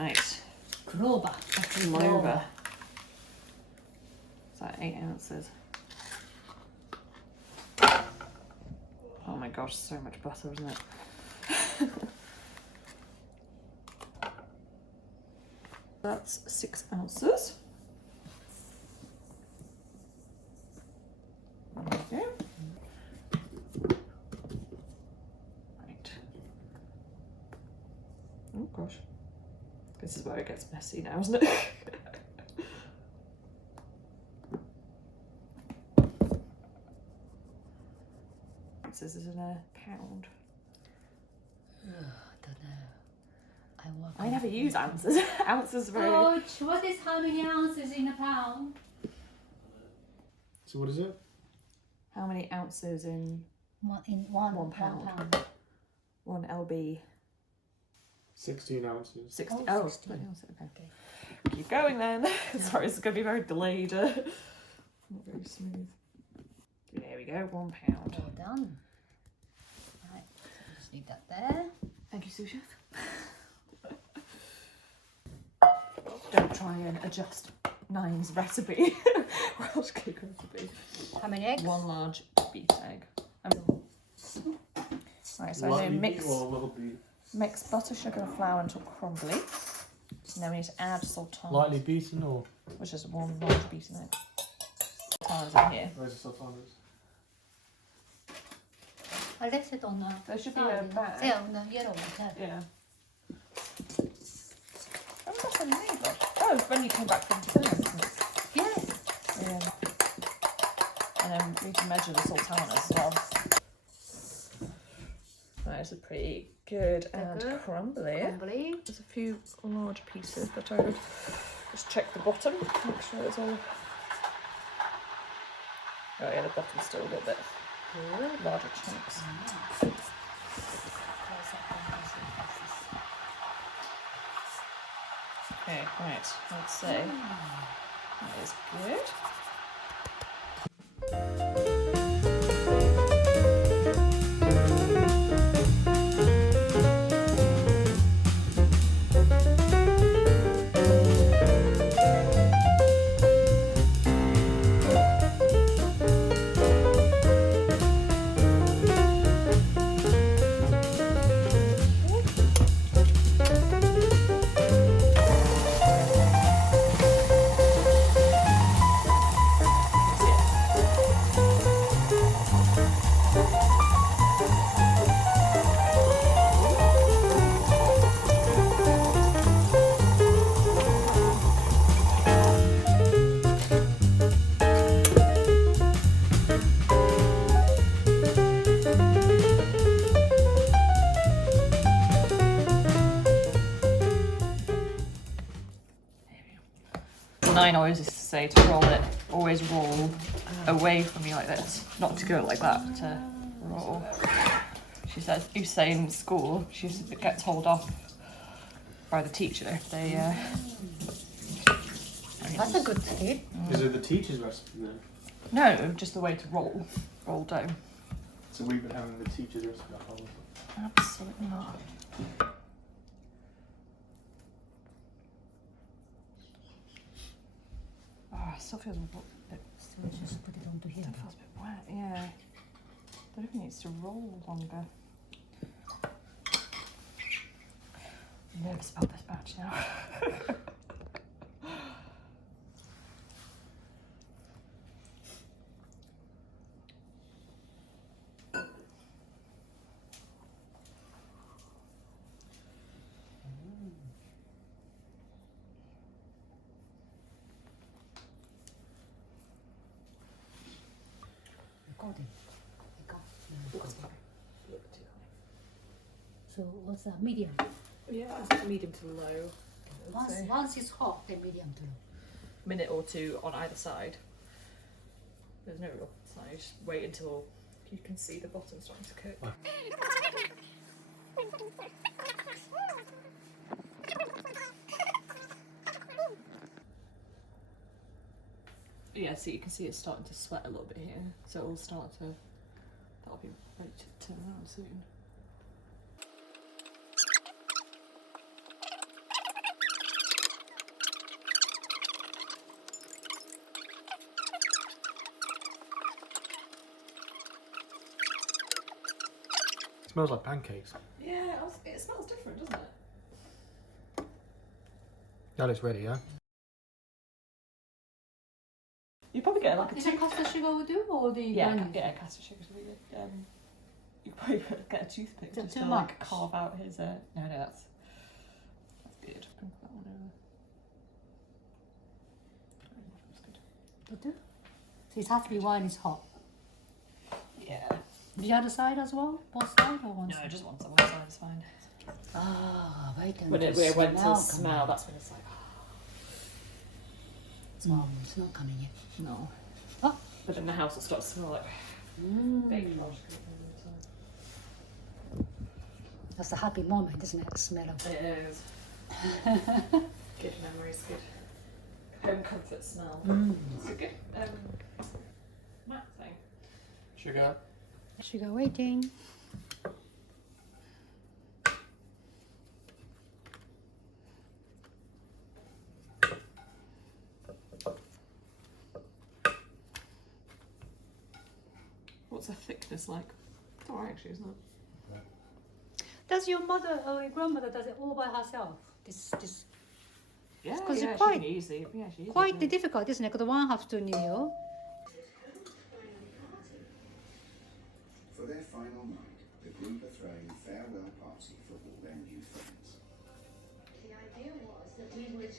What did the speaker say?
Right. Clover. Clover. Is that 8 ounces? Oh my gosh, so much butter, isn't it? That's 6 ounces. There we go. Right. Oh gosh. This is where it gets messy now, isn't it? This is in a pound. I don't know. I never use ounces. Ounces are very... Coach, what is how many ounces in a pound? So what is it? How many ounces in One pound. 1 lb? 16 ounces. 60. Oh, Oh, 16. okay. Keep going then. Sorry, it's going to be very delayed. Not very smooth. There we go, 1 pound. Well done. Right, just leave that there. Thank you, sous chef. Don't try and adjust Nain's recipe. Welsh cake recipe. How many eggs? 1 large beef egg. Right, so I know mix butter, sugar and flour until crumbly. And then we need to add sultanas. Lightly beaten or? Which is 1 large beaten egg. Sultanas in here. Where's the sultanas? I left it on the There should be side. a bag. Yeah, on the yellow one. Yeah. Oh, that's only made one. Oh, when you came back from Japan, isn't it? Yes. Yeah. And then we can measure the sultanas as well. Those are pretty good and good. crumbly. Crumbly. There's a few large pieces, but I would just check the bottom, make sure it's all... Oh yeah, the bottom's still a little bit Good. larger chunks. Okay, right, let's see. That is good. Nain always used to say to roll it, always roll away from you like this, not to go like that, to roll. She says, you say in school, she used to get told off by the teacher if they... That's a good tip. Is it the teacher's recipe then? No, just the way to roll dough. So we've been having the teacher's recipe at home. Absolutely not. Oh, it still feels a bit... So just put it onto here. Still feels a bit wet, yeah. I don't think it needs to roll longer. I'm nervous about this batch now. Recording. So what's that? Medium. Yeah, it's medium to low. Once it's hot, then medium to low. Minute or two on either side. There's no real side. Just wait until you can see the bottom starting to cook. Yeah, so you can see it's starting to sweat a little bit here. So it'll start to, that'll be ready to turn around soon. smells like pancakes. Yeah, it smells different, doesn't it? That is ready, yeah? You probably get like a Is it custard sugar will do or the granule? yeah, custard sugar's really good. You could probably get a toothpick Is it just too to much? like carve out his. No, that's good. Can put that one over. That's good. Will do? So it has to be while it's hot. Yeah. The other side as well? Both sides or one No, side? just one side is fine. Ah, wait until When it went to smell, that's when it's like. It's not coming yet. No. Oh. But then the house will start to smell like baked Welsh cake. That's a happy moment, isn't it? The smell of it. It is. Good memories, good home comfort smell. It's a good mat thing. Sugar. Sugar waiting. What's the thickness like? It's alright actually, isn't it? Does your mother or your grandmother does it all by herself? This Yeah, Because yeah, it's she quite- can easily. Yeah, she easily quite can. difficult, isn't it? Because one has to kneel. For their final night, the group are throwing a farewell party for all their new friends. The idea was that we would